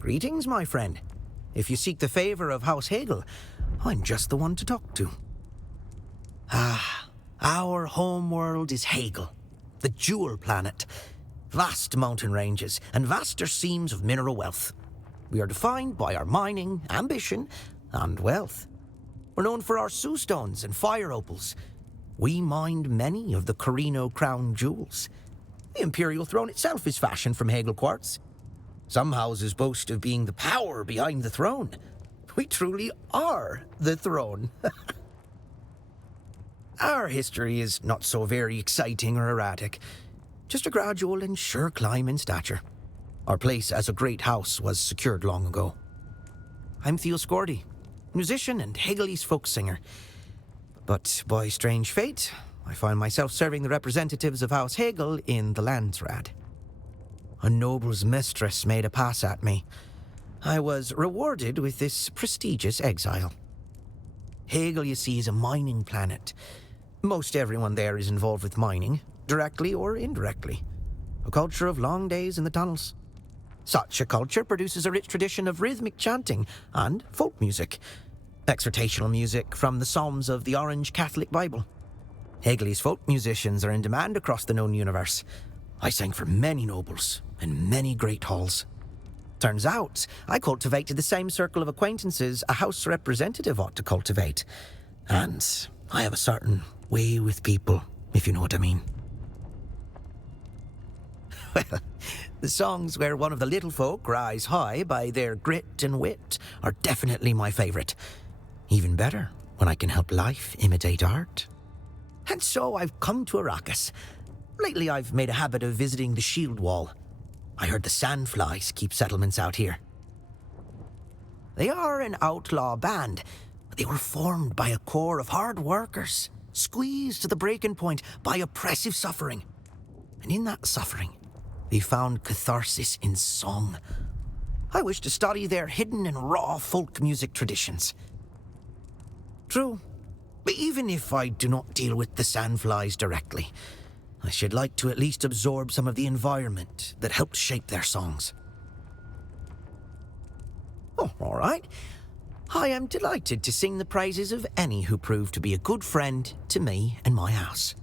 Greetings, my friend. If you seek the favor of House Hegel, I'm just the one to talk to. Our homeworld is Hegel, the jewel planet. Vast mountain ranges and vaster seams of mineral wealth. We are defined by our mining, ambition, and wealth. We're known for our Sue-stones and fire opals. We mined many of the Carino crown jewels. The imperial throne itself is fashioned from Hegel quartz. Some houses boast of being the power behind the throne. We truly are the throne. Our history is not so very exciting or erratic, just a gradual and sure climb in stature. Our place as a great house was secured long ago. I'm Theo Scordy, musician and Hegelese folk singer. But by strange fate, I find myself serving the representatives of House Hegel in the Landsraad. A noble's mistress made a pass at me. I was rewarded with this prestigious exile. Hegel, you see, is a mining planet. Most everyone there is involved with mining, directly or indirectly. A culture of long days in the tunnels. Such a culture produces a rich tradition of rhythmic chanting and folk music. Exhortational music from the Psalms of the Orange Catholic Bible. Hegelese folk musicians are in demand across the known universe. I sang for many nobles in many great halls. Turns out, I cultivated the same circle of acquaintances a House representative ought to cultivate. And I have a certain way with people, if you know what I mean. Well, the songs where one of the little folk rise high by their grit and wit are definitely my favourite. Even better when I can help life imitate art. And so I've come to Arrakis. Lately I've made a habit of visiting the Shield Wall. I heard the Sandflies keep settlements out here. They are an outlaw band. They were formed by a core of hard workers, squeezed to the breaking point by oppressive suffering. And in that suffering, they found catharsis in song. I wish to study their hidden and raw folk music traditions. True, but even if I do not deal with the Sandflies directly, I should like to at least absorb some of the environment that helped shape their songs. Oh, all right. I am delighted to sing the praises of any who prove to be a good friend to me and my house.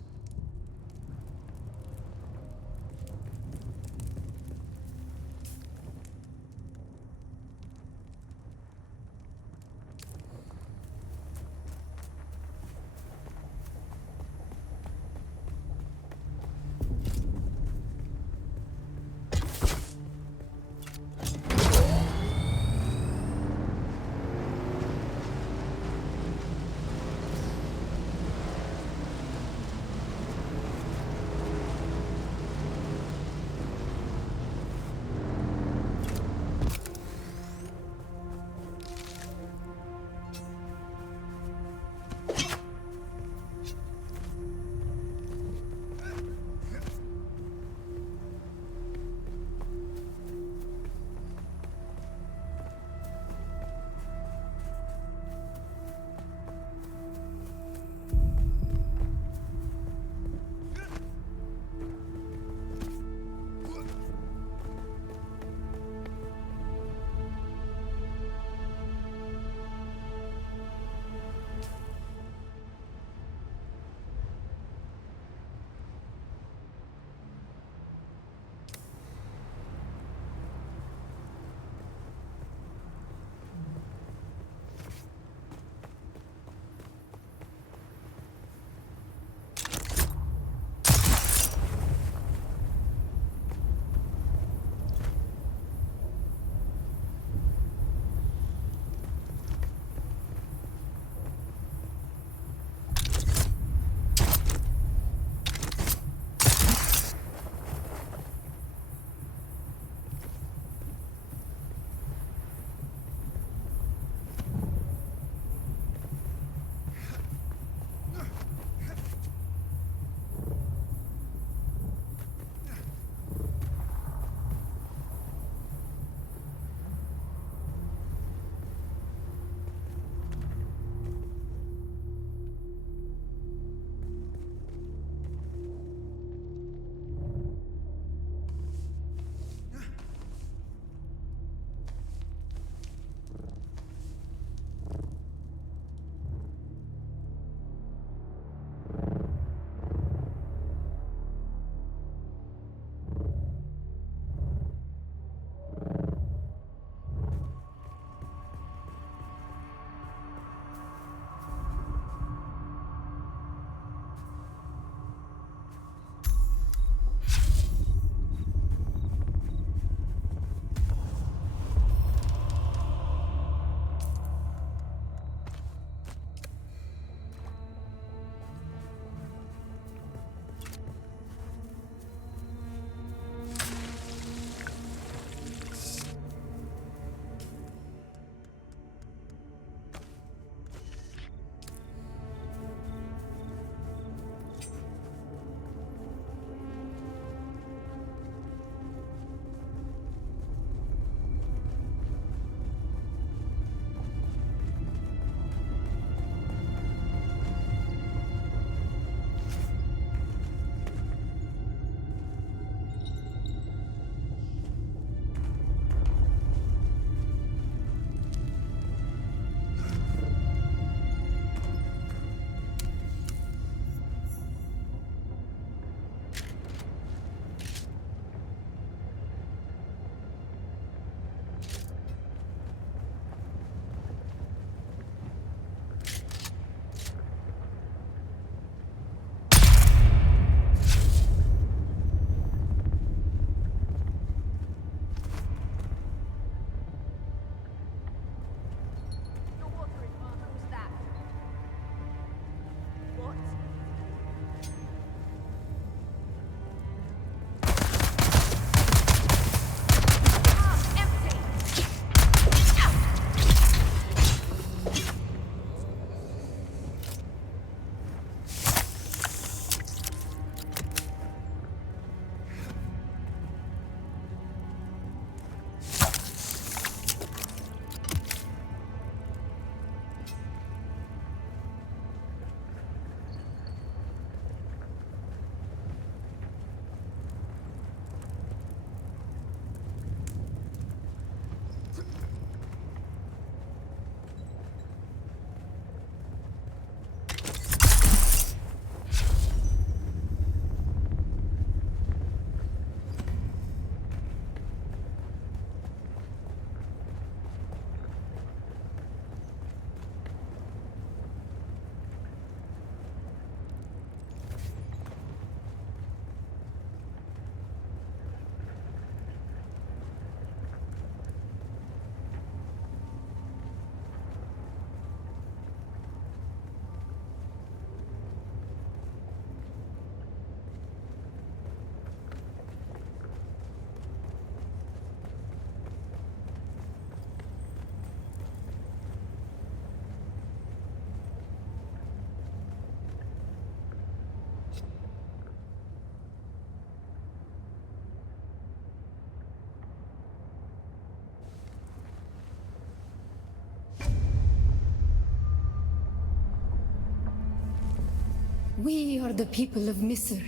We are the people of Misr.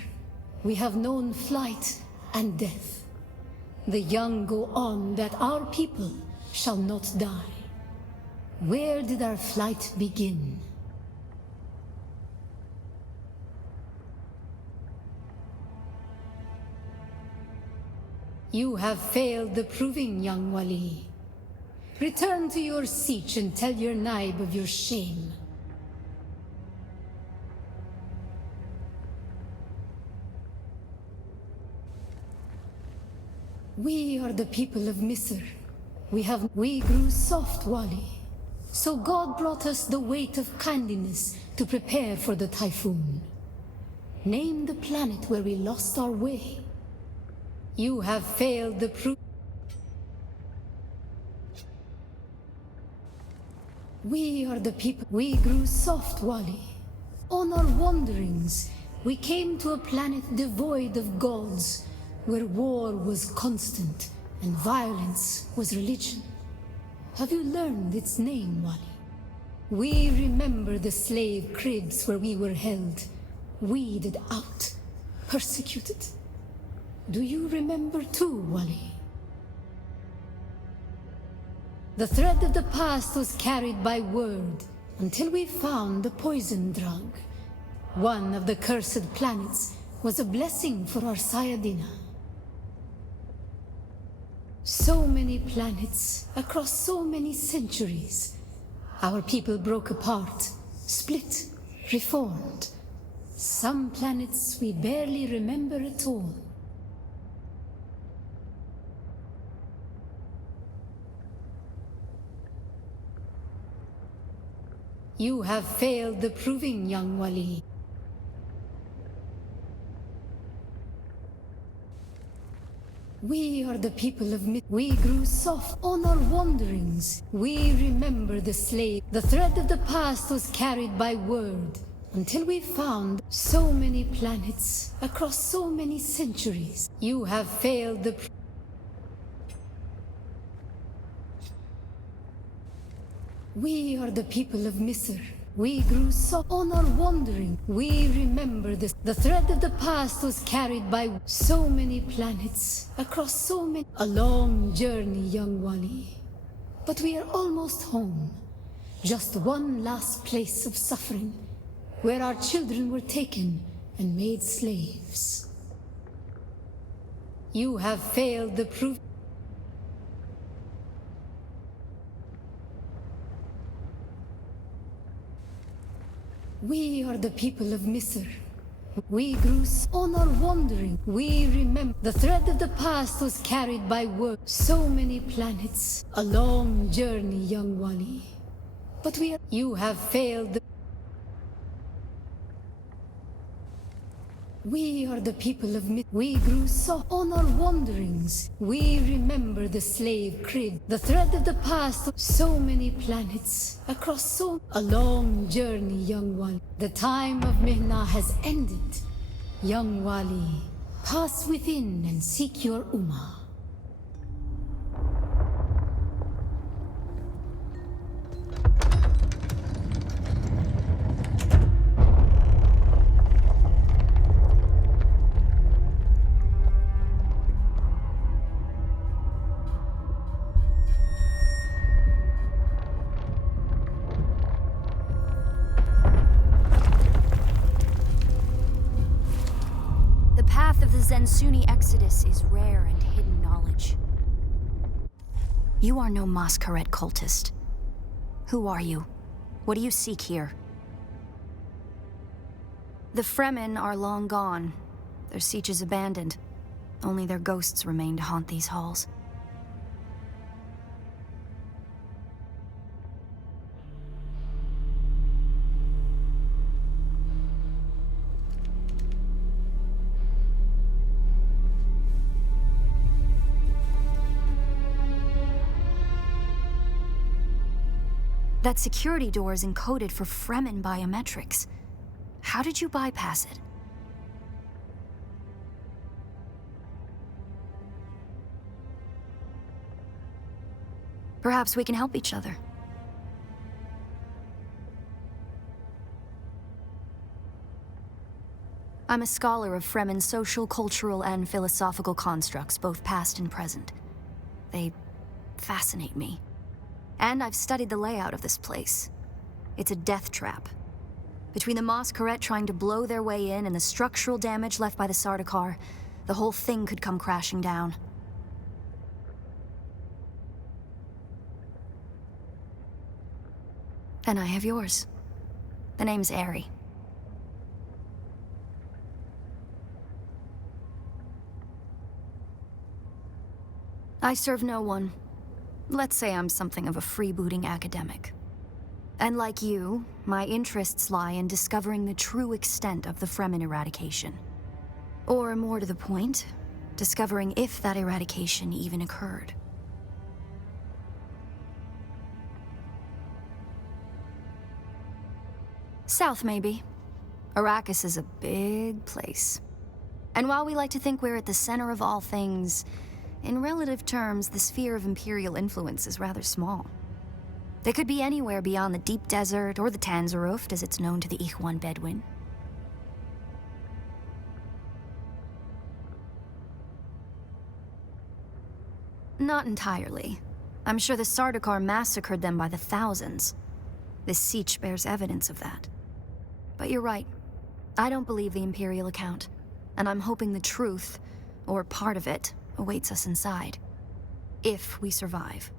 We have known flight and death. The young go on that our people shall not die. Where did our flight begin? You have failed the proving, young Wali. Return to your siege and tell your Naib of your shame. We are the people of Misr. We grew soft, Wali. So God brought us the weight of kindness to prepare for the typhoon. Name the planet where we lost our way. You have failed the proof. We are the people. We grew soft, Wali. On our wanderings, we came to a planet devoid of gods, where war was constant and violence was religion. Have you learned its name, Wali? We remember the slave cribs where we were held, weeded out, persecuted. Do you remember too, Wali? The thread of the past was carried by word until we found the poison drug. One of the cursed planets was a blessing for our Sayadina. So many planets, across so many centuries. Our people broke apart, split, reformed. Some planets we barely remember at all. You have failed the proving, young Wali. We are the people of We grew soft on our wanderings. We remember the slave. The thread of the past was carried by word until we found so many planets across so many centuries. You have failed the We are the people of Misr. We grew soft on our wandering. We remember this. The thread of the past was carried by so many planets, across so many... A long journey, young Wali. But we are almost home. Just one last place of suffering, where our children were taken and made slaves. You have failed the proof. We are the people of Misr. We grew on our wandering. We remember the thread of the past was carried by word. So many planets. A long journey, young Wali. But you have failed the... We are the people of Misr. We grew soft on our wanderings. We remember the slave crib. The thread of the past. So many planets. Across so... A long journey, young Wali. The time of Mihna has ended. Young Wali, pass within and seek your Ummah. Zensuni Exodus is rare and hidden knowledge. You are no Masquerade cultist. Who are you? What do you seek here? The Fremen are long gone. Their siege is abandoned. Only their ghosts remain to haunt these halls. That security door is encoded for Fremen biometrics. How did you bypass it? Perhaps we can help each other. I'm a scholar of Fremen's social, cultural, and philosophical constructs, both past and present. They fascinate me. And I've studied the layout of this place. It's a death trap. Between the Masquerade trying to blow their way in and the structural damage left by the Sardaukar, the whole thing could come crashing down. And I have yours. The name's Ari. I serve no one. Let's say I'm something of a freebooting academic. And like you, my interests lie in discovering the true extent of the Fremen eradication. Or more to the point, discovering if that eradication even occurred. South, maybe. Arrakis is a big place. And while we like to think we're at the center of all things, in relative terms, the sphere of Imperial influence is rather small. They could be anywhere beyond the deep desert or the Tanzaruft, as it's known to the Ikhwan Bedouin. Not entirely. I'm sure the Sardaukar massacred them by the thousands. This siege bears evidence of that. But you're right. I don't believe the Imperial account, and I'm hoping the truth, or part of it, awaits us inside. If we survive.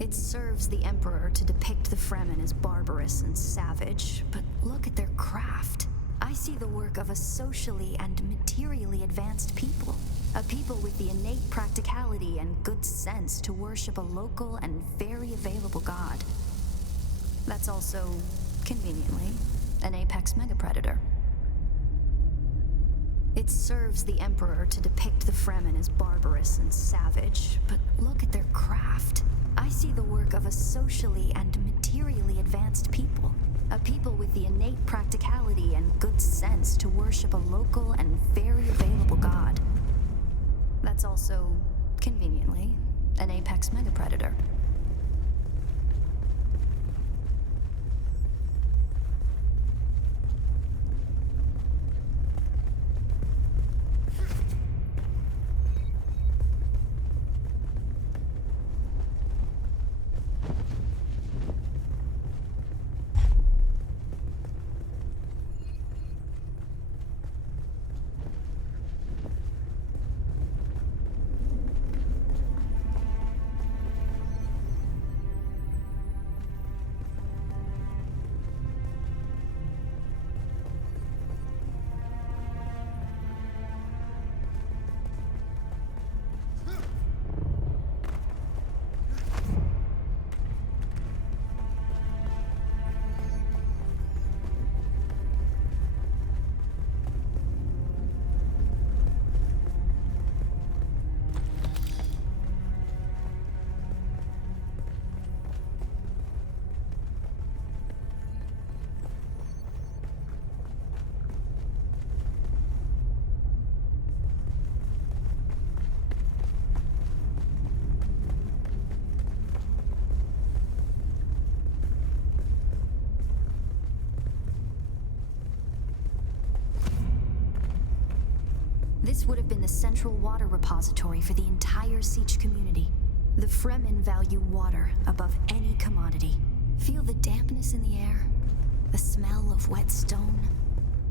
It serves the Emperor to depict the Fremen as barbarous and savage, but look at their craft. I see the work of a socially and materially advanced people. A people with the innate practicality and good sense to worship a local and very available god. That's also, conveniently, an apex megapredator. It serves the Emperor to depict the Fremen as barbarous and savage, but look at their craft. I see the work of a socially and materially advanced people. A people with the innate practicality and good sense to worship a local and very available god. That's also, conveniently, an apex megapredator. This would have been the central water repository for the entire Siege community. The Fremen value water above any commodity. Feel the dampness in the air? The smell of wet stone?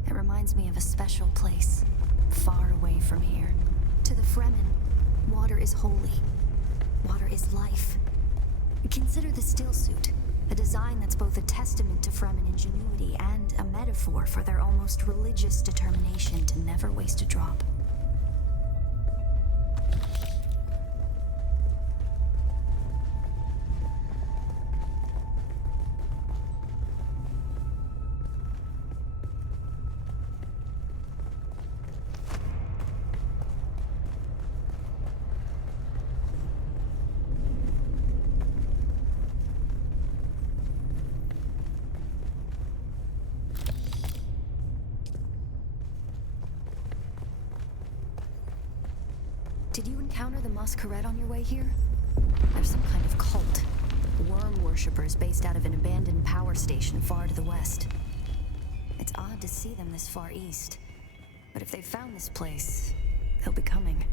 It reminds me of a special place, far away from here. To the Fremen, water is holy. Water is life. Consider the still suit, a design that's both a testament to Fremen ingenuity and a metaphor for their almost religious determination to never waste a drop. Did you encounter the Masquerade on your way here? They're some kind of cult. Worm worshippers based out of an abandoned power station far to the west. It's odd to see them this far east. But if they've found this place, they'll be coming.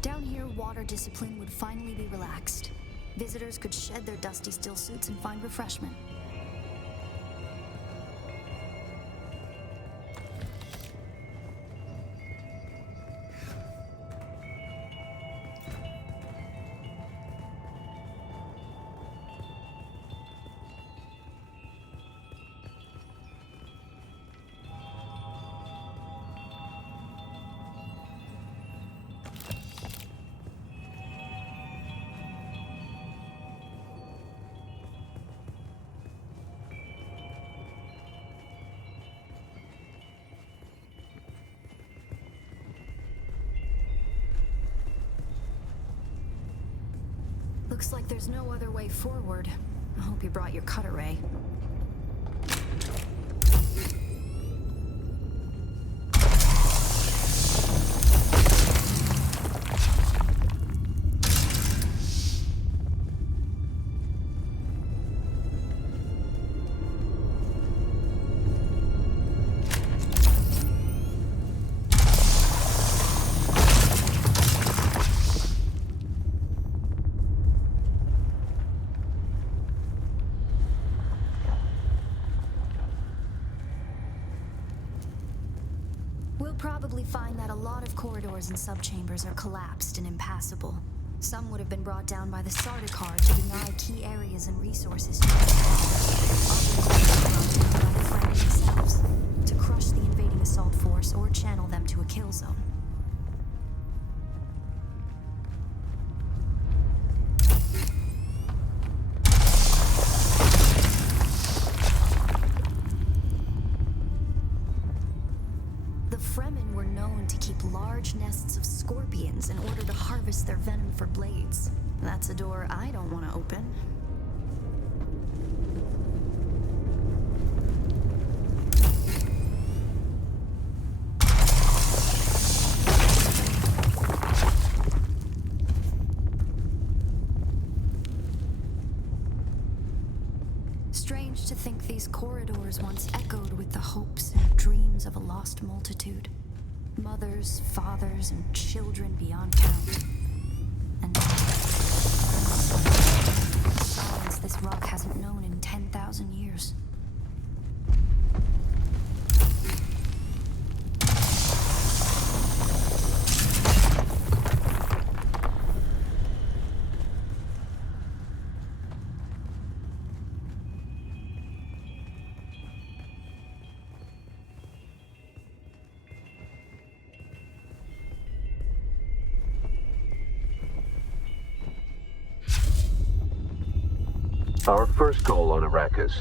Down here, water discipline would finally be relaxed. Visitors could shed their dusty still suits and find refreshment. Looks like there's no other way forward. I hope you brought your cutter ray. We'll probably find that a lot of corridors and subchambers are collapsed and impassable. Some would have been brought down by the Sardaukar to deny key areas and resources to others would have been brought down by the Fremen themselves, to crush the invading assault force or channel them to a kill zone. Fremen were known to keep large nests of scorpions in order to harvest their venom for blades. That's a door I don't want to open. Strange to think these corridors once echoed with the hopes and dreams of a lost multitude. Mothers, fathers, and children beyond count. And silence this rock hasn't known in 10,000 years. Our first goal on Arrakis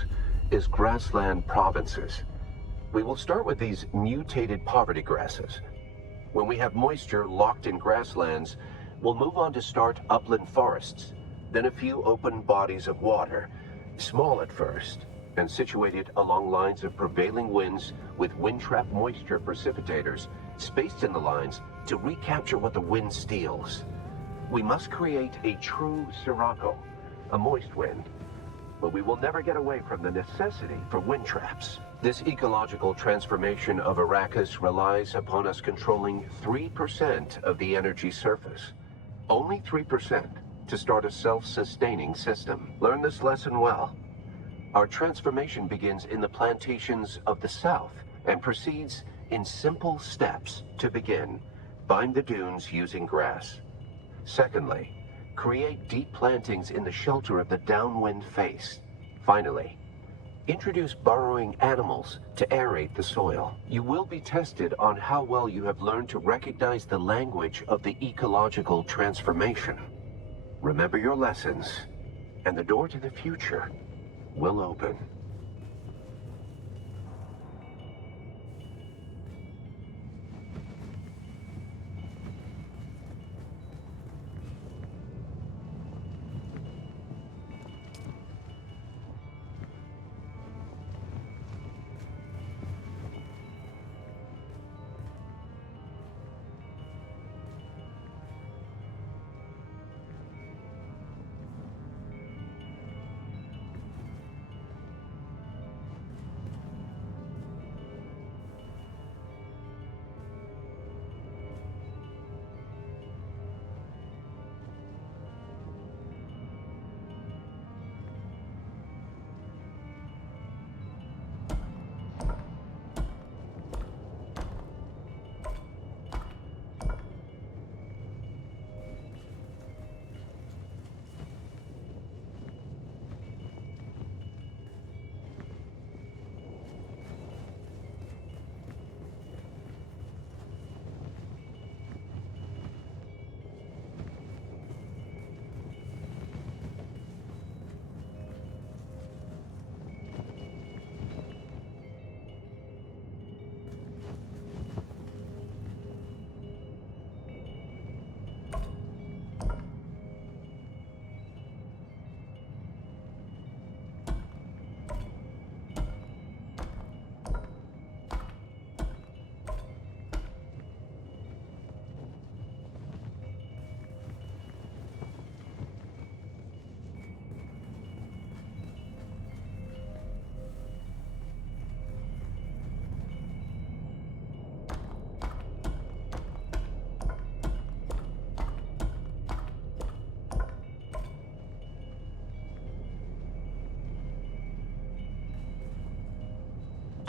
is grassland provinces. We will start with these mutated poverty grasses. When we have moisture locked in grasslands, we'll move on to start upland forests, then a few open bodies of water, small at first, and situated along lines of prevailing winds with wind-trap moisture precipitators spaced in the lines to recapture what the wind steals. We must create a true sirocco, a moist wind, but we will never get away from the necessity for wind traps. This ecological transformation of Arrakis relies upon us controlling 3% of the energy surface. Only 3% to start a self-sustaining system. Learn this lesson well. Our transformation begins in the plantations of the south and proceeds in simple steps to begin. Bind the dunes using grass. Secondly, create deep plantings in the shelter of the downwind face. Finally, introduce burrowing animals to aerate the soil. You will be tested on how well you have learned to recognize the language of the ecological transformation. Remember your lessons, and the door to the future will open.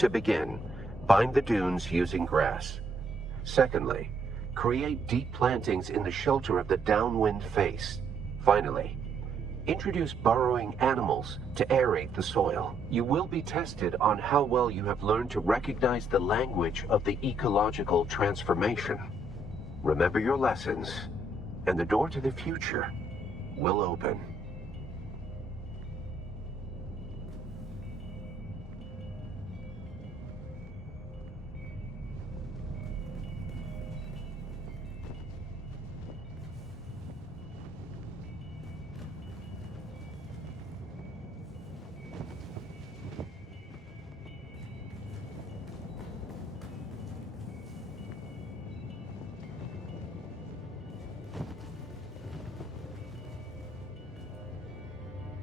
To begin, bind the dunes using grass. Secondly, create deep plantings in the shelter of the downwind face. Finally, introduce burrowing animals to aerate the soil. You will be tested on how well you have learned to recognize the language of the ecological transformation. Remember your lessons, and the door to the future will open.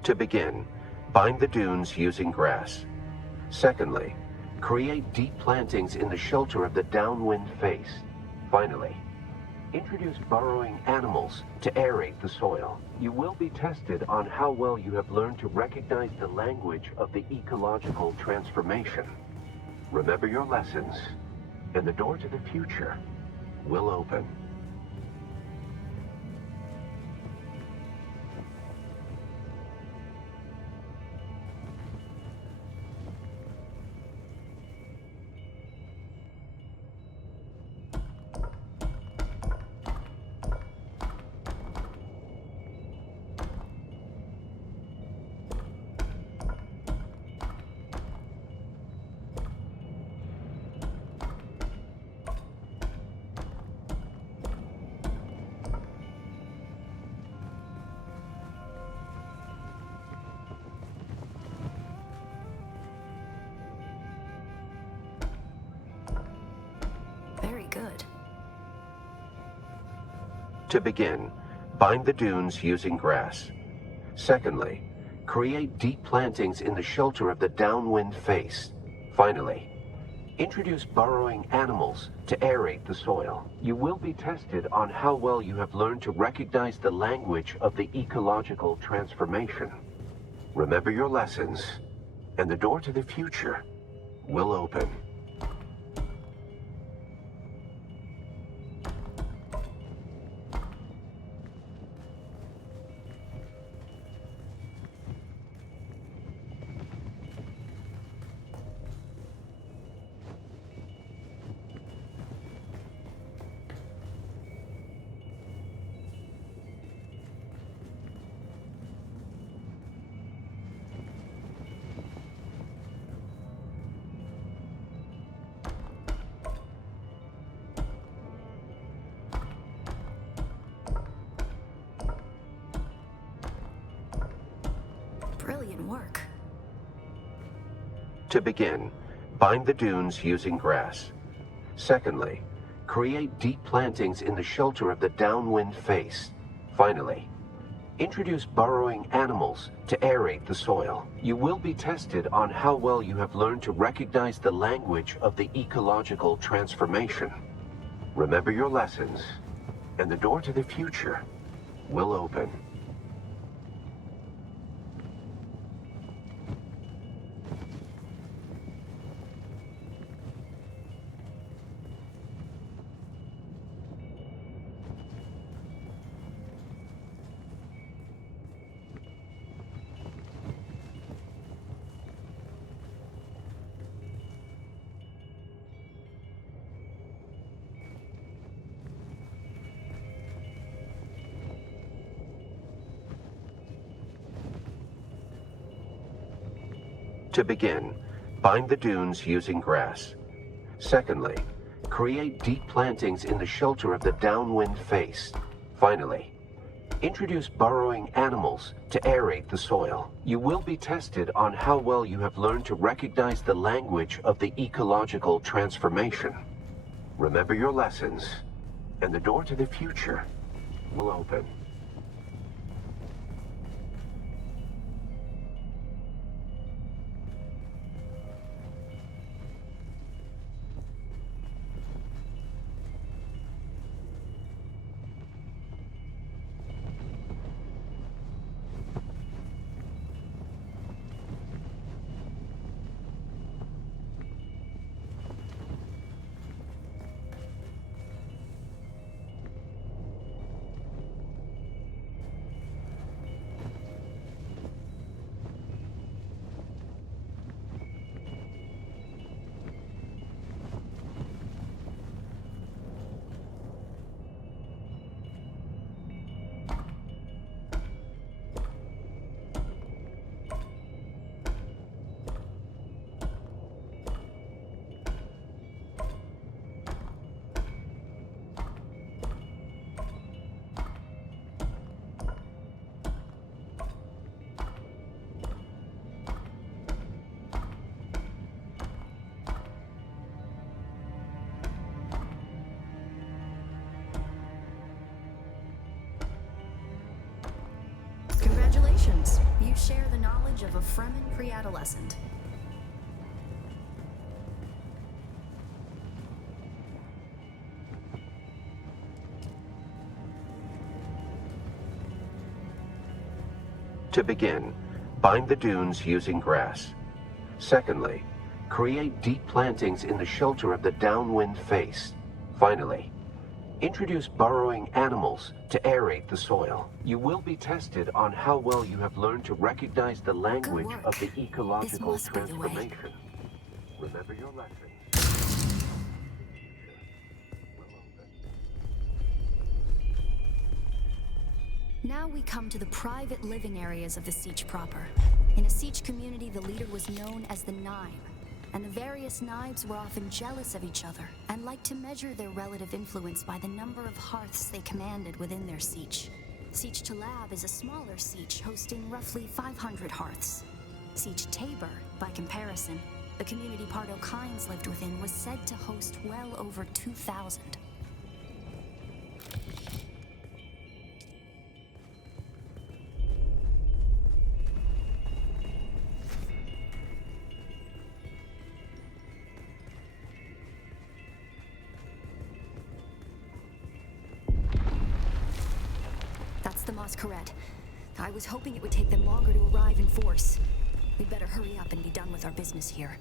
To begin, bind the dunes using grass. Secondly, create deep plantings in the shelter of the downwind face. Finally, introduce burrowing animals to aerate the soil. You will be tested on how well you have learned to recognize the language of the ecological transformation. Remember your lessons, and the door to the future will open. Very good. To begin, bind the dunes using grass. Secondly, create deep plantings in the shelter of the downwind face. Finally, introduce burrowing animals to aerate the soil. You will be tested on how well you have learned to recognize the language of the ecological transformation. Remember your lessons, and the door to the future will open. Brilliant work. To begin, bind the dunes using grass. Secondly, create deep plantings in the shelter of the downwind face. Finally, introduce burrowing animals to aerate the soil. You will be tested on how well you have learned to recognize the language of the ecological transformation. Remember your lessons, and the door to the future will open. To begin, bind the dunes using grass. Secondly, create deep plantings in the shelter of the downwind face. Finally, introduce burrowing animals to aerate the soil. You will be tested on how well you have learned to recognize the language of the ecological transformation. Remember your lessons, and the door to the future will open. Congratulations. You share the knowledge of a Fremen pre-adolescent. To begin, bind the dunes using grass. Secondly, create deep plantings in the shelter of the downwind face. Finally, introduce burrowing animals to aerate the soil. You will be tested on how well you have learned to recognize the language work. of the ecological This must be the way. transformation. Remember your lessons. Now we come to the private living areas of the Siege proper. In a Siege community, the leader was known as the Naib, and the various Naibs were often jealous of each other and liked to measure their relative influence by the number of hearths they commanded within their Siege. Siege Talab is a smaller Siege hosting roughly 500 hearths. Siege Tabor, by comparison, the community Pardo Kynes lived within, was said to host well over 2,000. The Masquerade. I was hoping it would take them longer to arrive in force. We'd better hurry up and be done with our business here.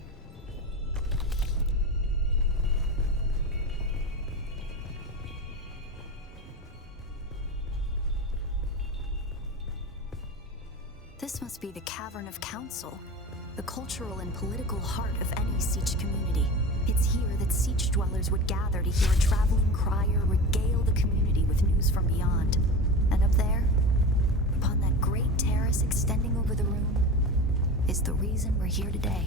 This must be the Cavern of Council, the cultural and political heart of any Siege community. It's here that Siege dwellers would gather to hear a traveling crier regale the community with news from beyond. And up there, upon that great terrace extending over the room, is the reason we're here today.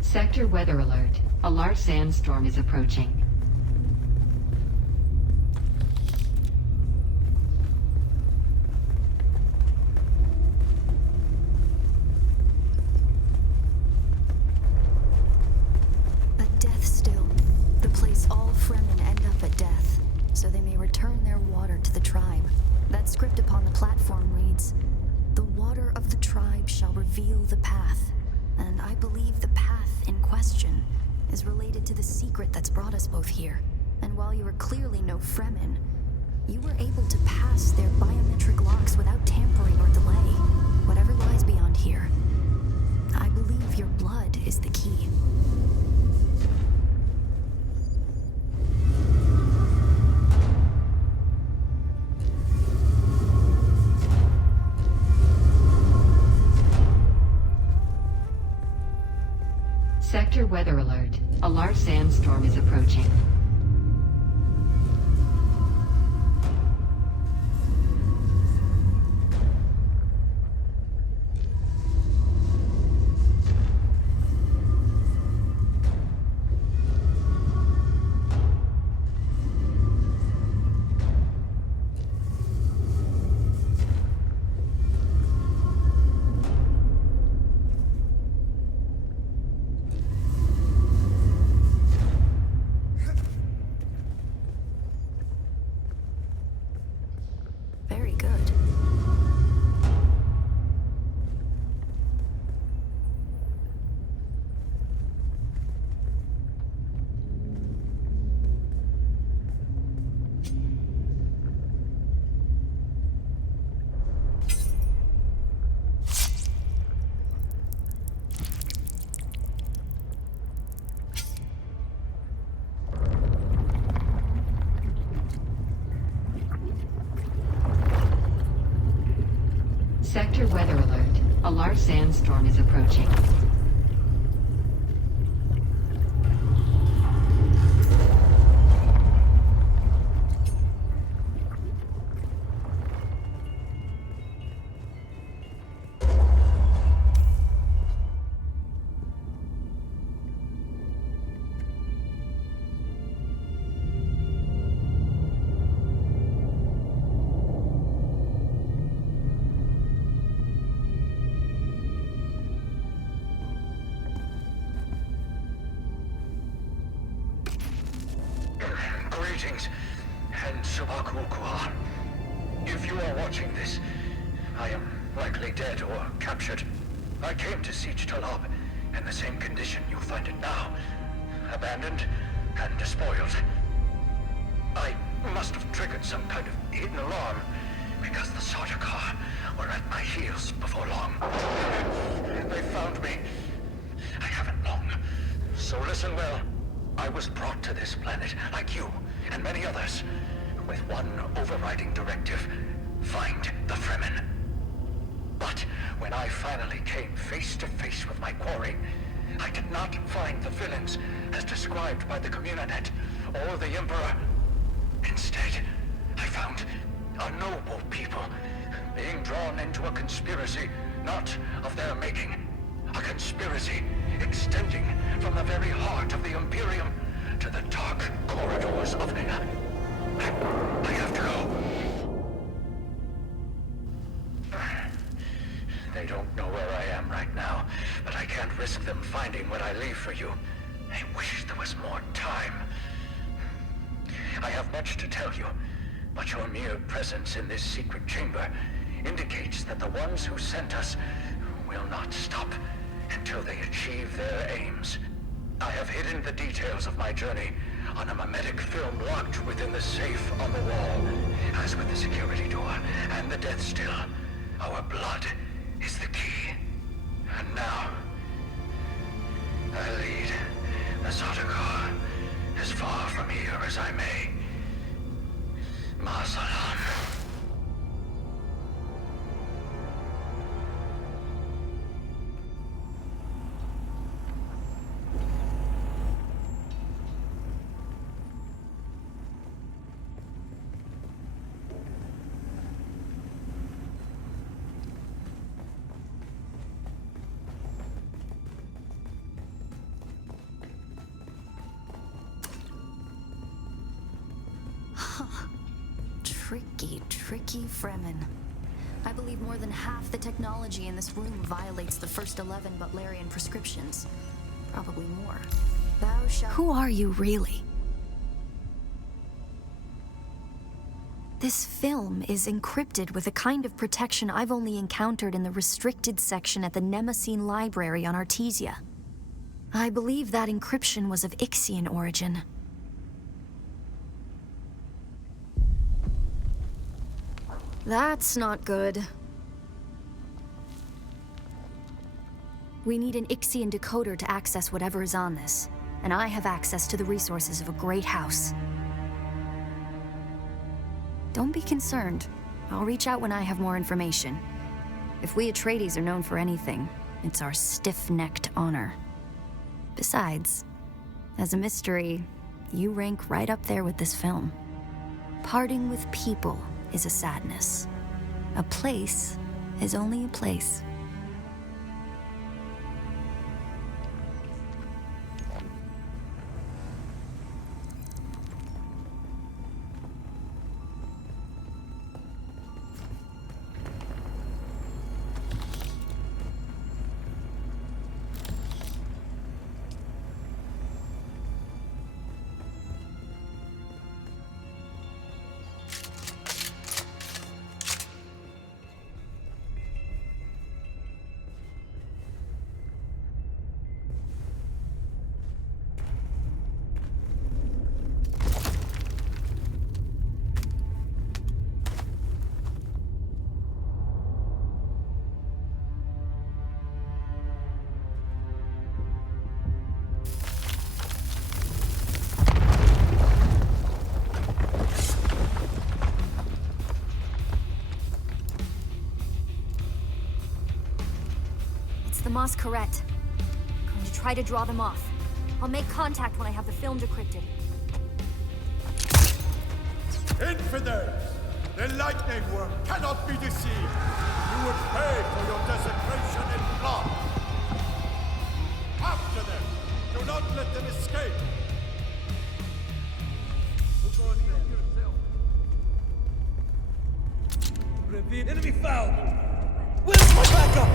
Sector weather alert. A large sandstorm is approaching. Script upon the platform reads, "The water of the tribe shall reveal the path." And I believe the path in question is related to the secret that's brought us both here. And while you are clearly no Fremen, you were able to pass their biometric locks without tampering or delay. Whatever lies beyond here, I believe your blood is the key. Sector weather alert. A large sandstorm is approaching. Very good. Sector weather alert. A large sandstorm is approaching. Greetings, and Subakukua. If you are watching this, I am likely dead or captured. I came to Siege Talab in the same condition you find it now. Abandoned and despoiled. I must have triggered some kind of hidden alarm, because the Sardaukar were at my heels before long. They found me. I haven't long. So listen well. I was brought to this planet, like you and many others, with one overriding directive: find the Fremen. But when I finally came face to face with my quarry, I did not find the villains as described by the Communinet or the Emperor. Instead, I found a noble people being drawn into a conspiracy not of their making. A conspiracy extending from the very heart of the Imperium to the dark corridors of... I have to go. They don't know where I am right now, but I can't risk them finding what I leave for you. I wish there was more time. I have much to tell you, but your mere presence in this secret chamber indicates that the ones who sent us will not stop until they achieve their aims. I have hidden the details of my journey on a mimetic film locked within the safe on the wall. As with the security door and the death still, our blood is the key. And now, I lead the Sardaukar as far from here as I may. Ma salam. Tricky Fremen. I believe more than half the technology in this room violates the first 11 Butlerian prescriptions. Probably more. Thou shalt... Who are you, really? This film is encrypted with a kind of protection I've only encountered in the restricted section at the Nemesine Library on Artesia. I believe that encryption was of Ixian origin. That's not good. We need an Ixian decoder to access whatever is on this, and I have access to the resources of a great house. Don't be concerned. I'll reach out when I have more information. If we Atreides are known for anything, it's our stiff-necked honor. Besides, as a mystery, you rank right up there with this film. Parting with people is a sadness. A place is only a place. The Masquerette. I'm going to try to draw them off. I'll make contact when I have the film decrypted. Infidels! The lightning worm cannot be deceived! You would pay for your desecration in blood! After them! Do not let them escape! Enemy found! Where's my backup?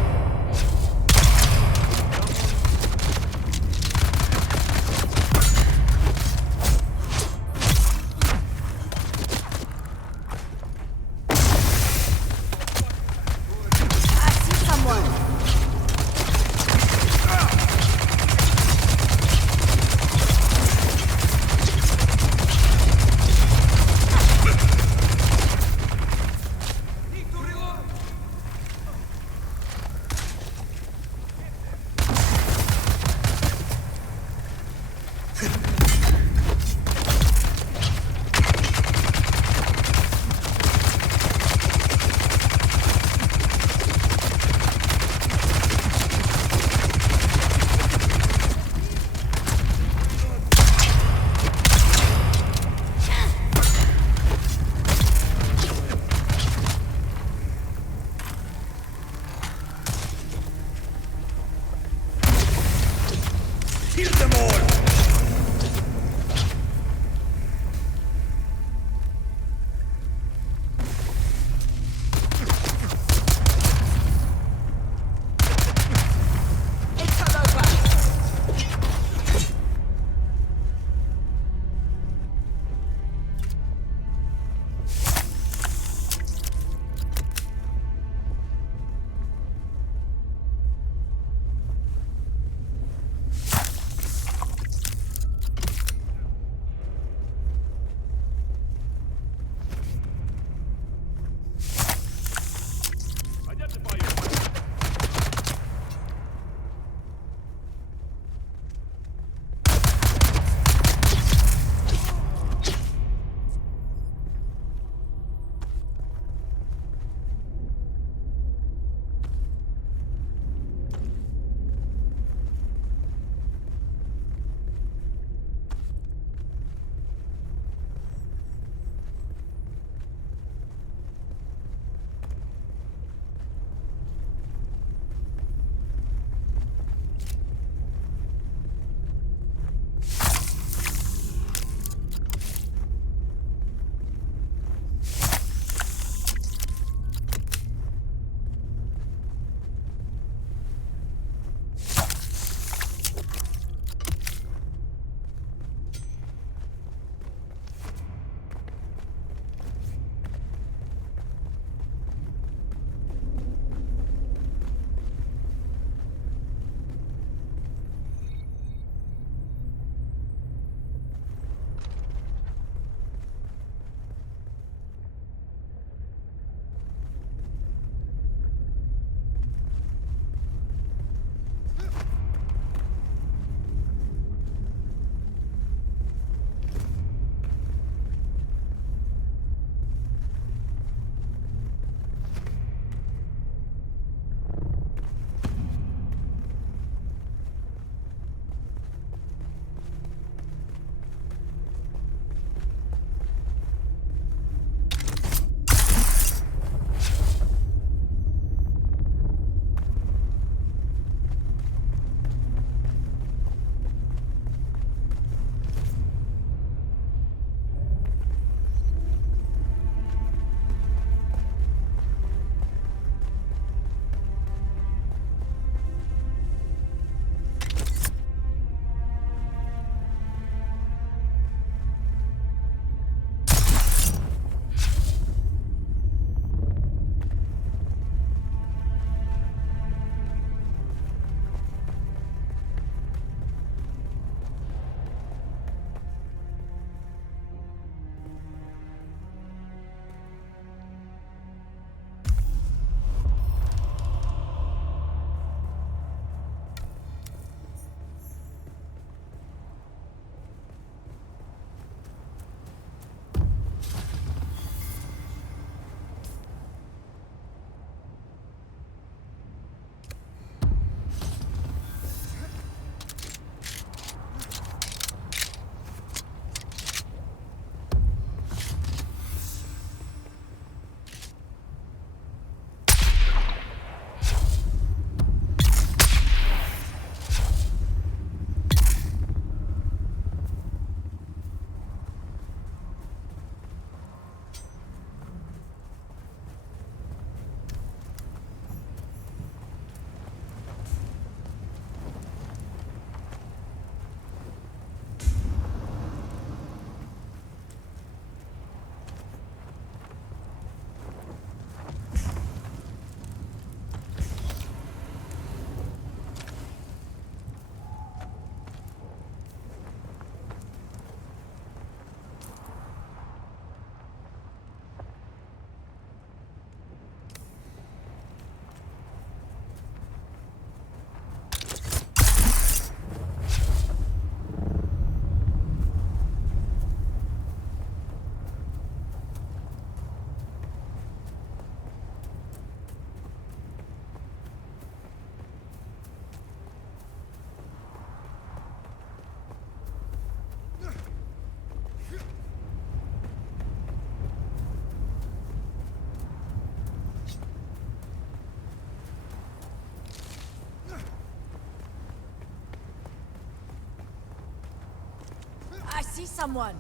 see someone.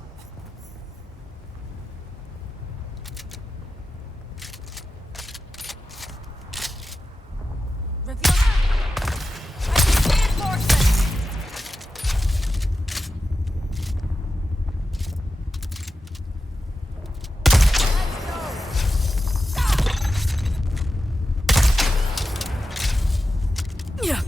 Reveal. I see reinforcements. Let's go. Yeah.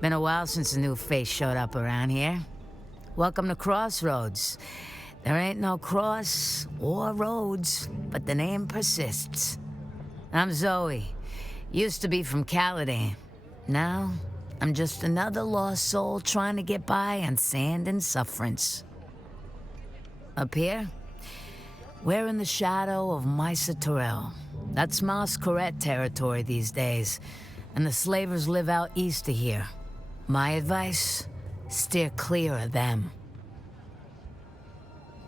Been a while since a new face showed up around here. Welcome to Crossroads. There ain't no cross or roads, but the name persists. I'm Zoe. Used to be from Caladan. Now, I'm just another lost soul trying to get by on sand and sufferance. Up here, we're in the shadow of Mysa Terrell. That's Masquerade territory these days, and the slavers live out east of here. My advice, steer clear of them.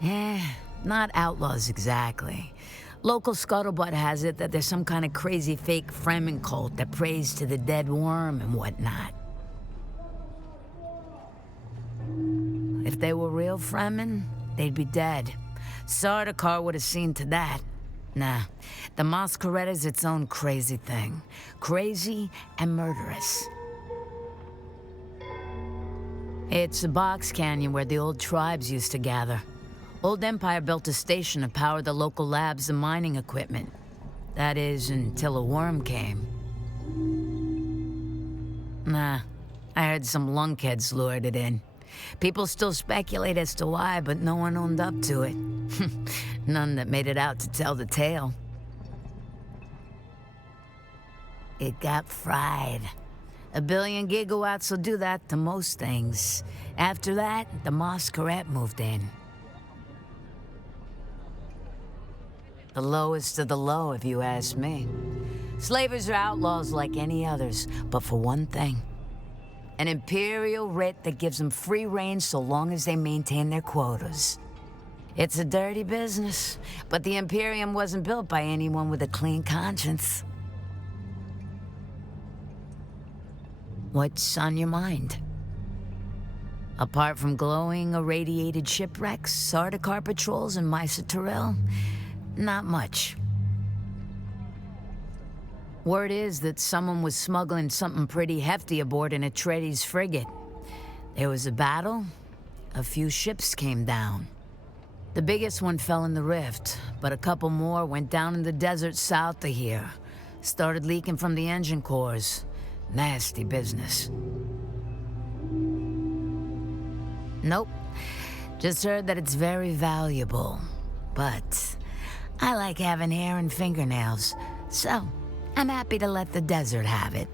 Not outlaws exactly. Local scuttlebutt has it that there's some kind of crazy fake Fremen cult that prays to the dead worm and whatnot. If they were real Fremen, they'd be dead. Sardaukar would have seen to that. Nah, the Masquerade is its own crazy thing. Crazy and murderous. It's a box canyon where the old tribes used to gather. Old Empire built a station to power the local labs and mining equipment. That is, until a worm came. Nah, I heard some lunkheads lured it in. People still speculate as to why, but no one owned up to it. None that made it out to tell the tale. It got fried. 1 billion gigawatts will do that to most things. After that, the Masquerade moved in. The lowest of the low, if you ask me. Slavers are outlaws like any others, but for one thing. An imperial writ that gives them free rein so long as they maintain their quotas. It's a dirty business, but the Imperium wasn't built by anyone with a clean conscience. What's on your mind? Apart from glowing, irradiated shipwrecks, Sardaukar patrols, and Mysa Tyrell, not much. Word is that someone was smuggling something pretty hefty aboard an Atreides frigate. There was a battle, a few ships came down. The biggest one fell in the rift, but a couple more went down in the desert south of here. Started leaking from the engine cores. Nasty business. Nope. Just heard that it's very valuable. But I like having hair and fingernails, so I'm happy to let the desert have it.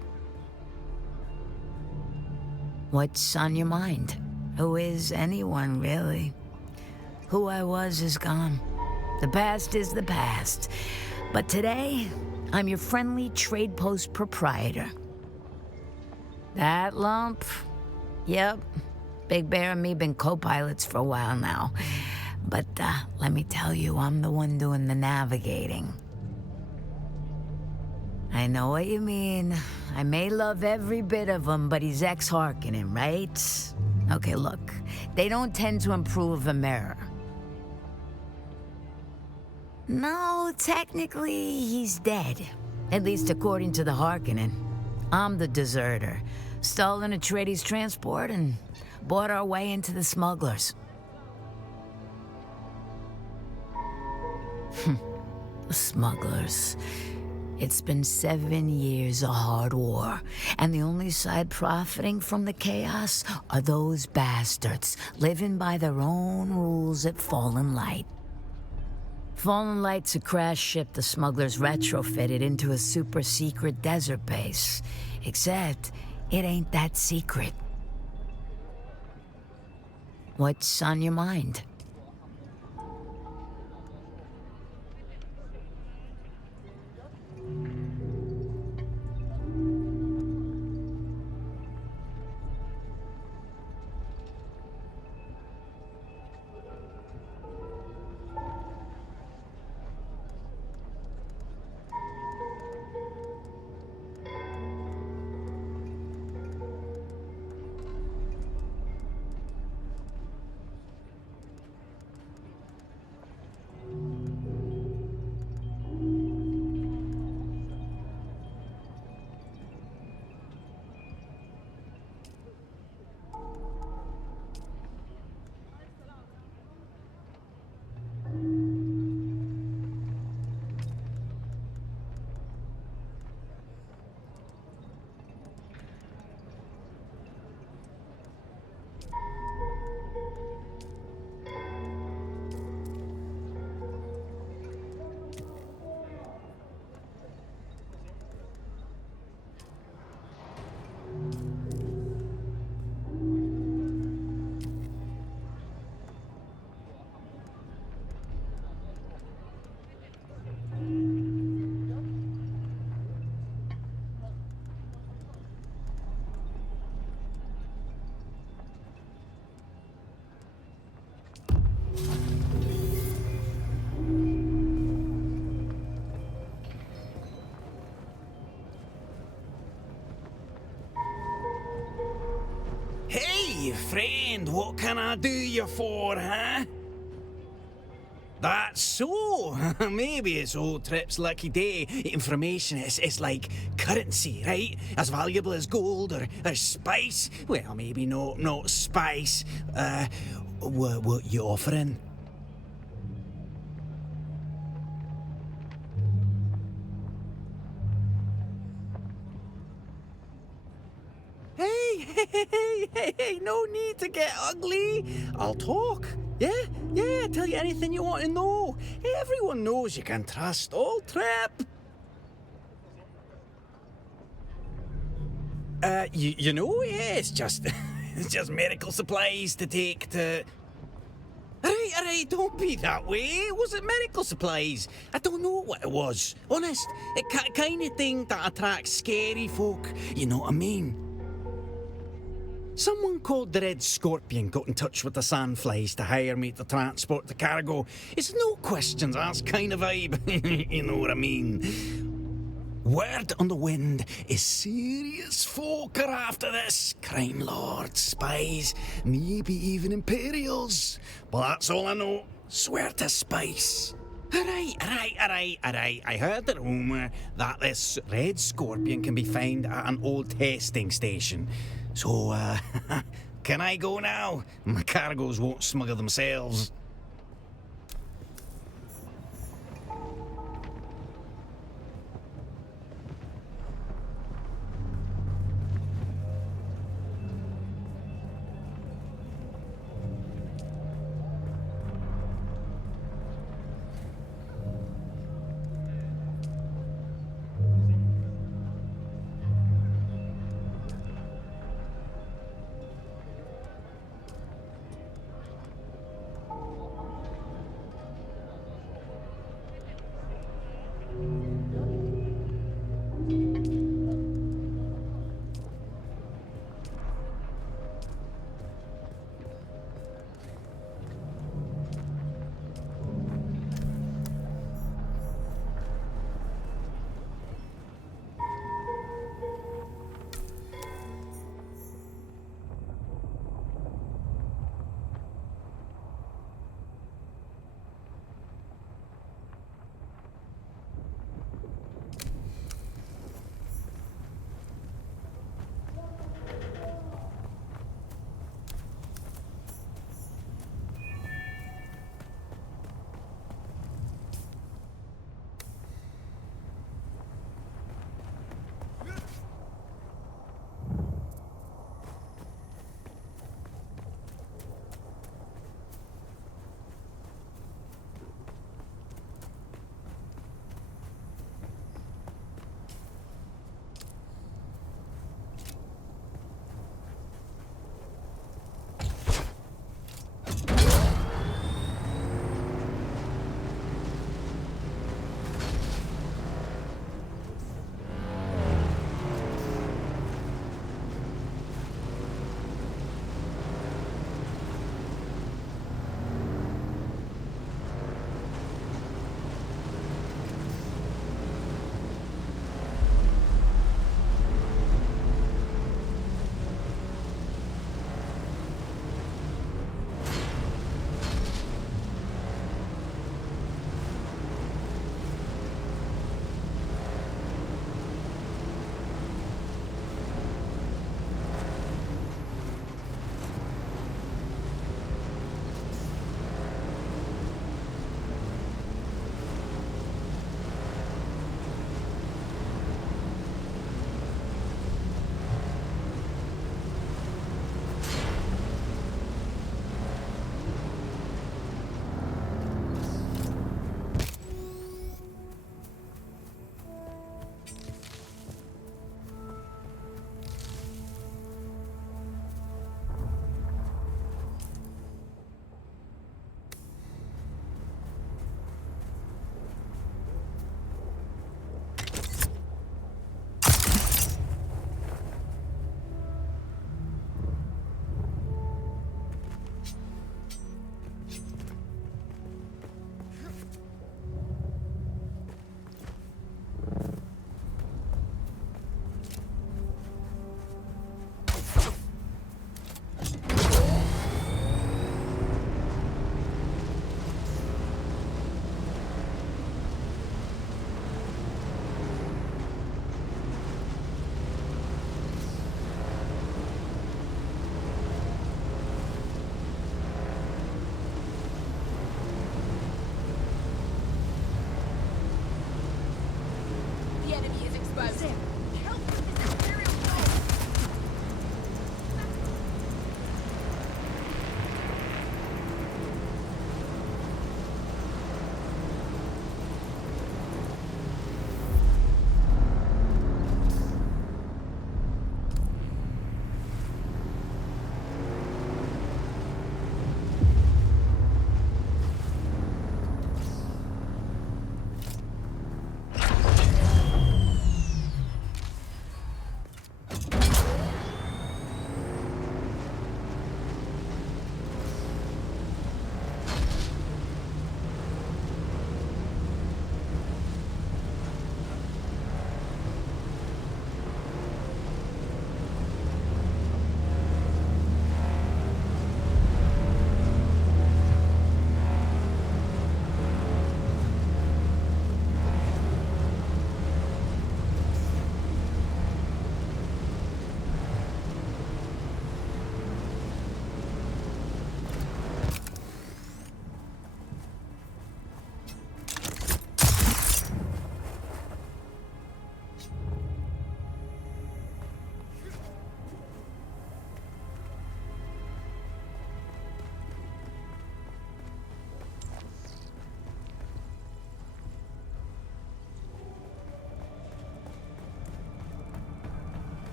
What's on your mind? Who is anyone, really? Who I was is gone. The past is the past. But today, I'm your friendly trade post proprietor. That lump? Yep. Big Bear and me been co-pilots for a while now. But let me tell you, I'm the one doing the navigating. I know what you mean. I may love every bit of him, but he's ex-Harkonnen, right? Okay, look. They don't tend to improve a mirror. No, technically, he's dead. At least according to the Harkonnen. I'm the deserter. Stole an Atreides transport and bought our way into the smugglers. The smugglers. It's been 7 years of hard war, and the only side profiting from the chaos are those bastards living by their own rules at Fallen Light. Fallen Light's a crash ship the smugglers retrofitted into a super-secret desert base. Except, it ain't that secret. What's on your mind? Hey, friend, what can I do you for, huh? That's so. Maybe it's old Tripp's lucky day. Information is like currency, right? As valuable as gold or spice. Well, maybe not spice. What you offering? Hey, no need to get ugly. I'll talk. Yeah, tell you anything you want to know. Everyone knows you can trust old Tripp. You know, yeah, it's just medical supplies to take to... Alright, don't be that way. Was it medical supplies? I don't know what it was. Honest, it kind of thing that attracts scary folk. You know what I mean? Someone called the Red Scorpion got in touch with the Sandflies to hire me to transport the cargo. It's no questions asked kind of vibe. You know what I mean? Word on the wind is serious folk are after this. Crime lords, spies, maybe even Imperials. But that's all I know. Swear to spice. Alright. I heard the rumour that this Red Scorpion can be found at an old testing station. So, can I go now? My cargoes won't smuggle themselves.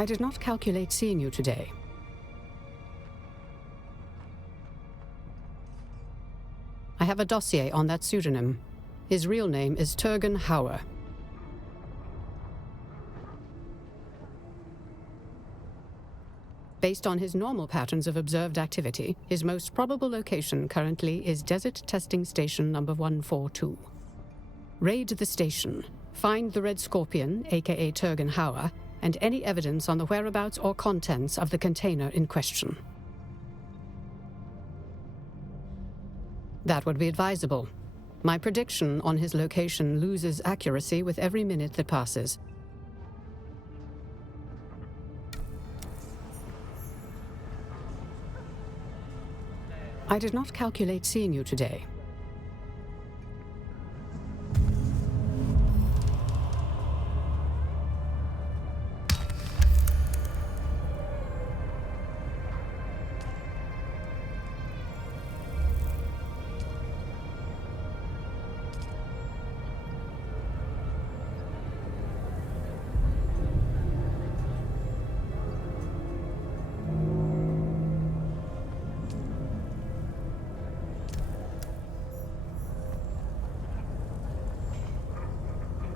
I did not calculate seeing you today. I have a dossier on that pseudonym. His real name is Turgon Hauer. Based on his normal patterns of observed activity, his most probable location currently is Desert Testing Station number 142. Raid the station, find the Red Scorpion, aka Turgon Hauer, and any evidence on the whereabouts or contents of the container in question. That would be advisable. My prediction on his location loses accuracy with every minute that passes. I did not calculate seeing you today.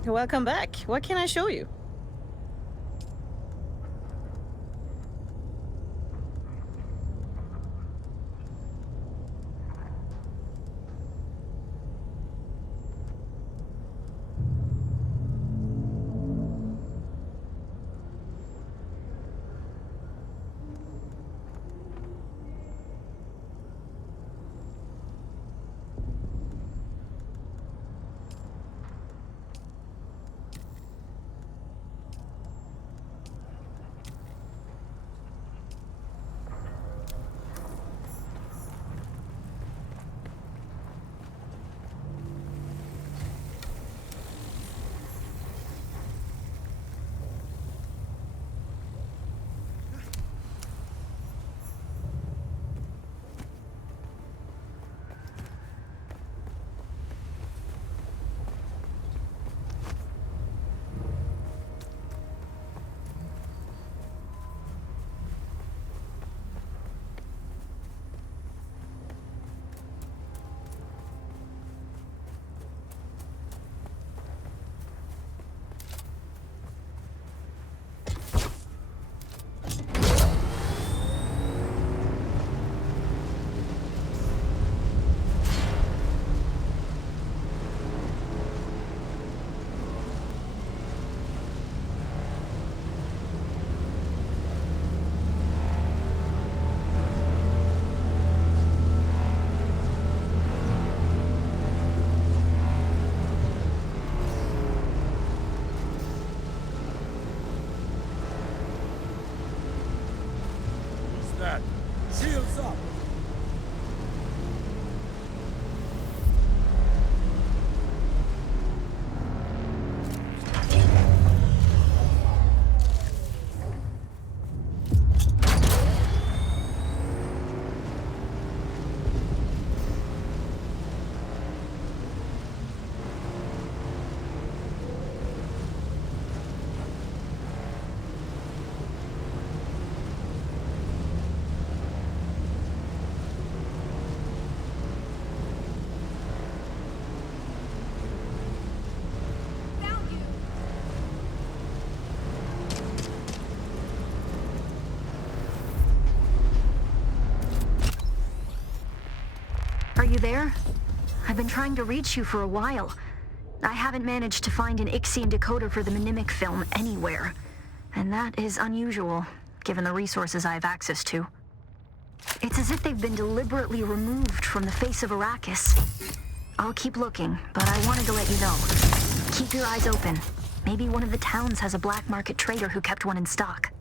Welcome back. What can I show you? Shields up! Are you there? I've been trying to reach you for a while. I haven't managed to find an Ixian decoder for the Mnemic film anywhere. And that is unusual, given the resources I have access to. It's as if they've been deliberately removed from the face of Arrakis. I'll keep looking, but I wanted to let you know. Keep your eyes open. Maybe one of the towns has a black market trader who kept one in stock.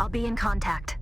I'll be in contact.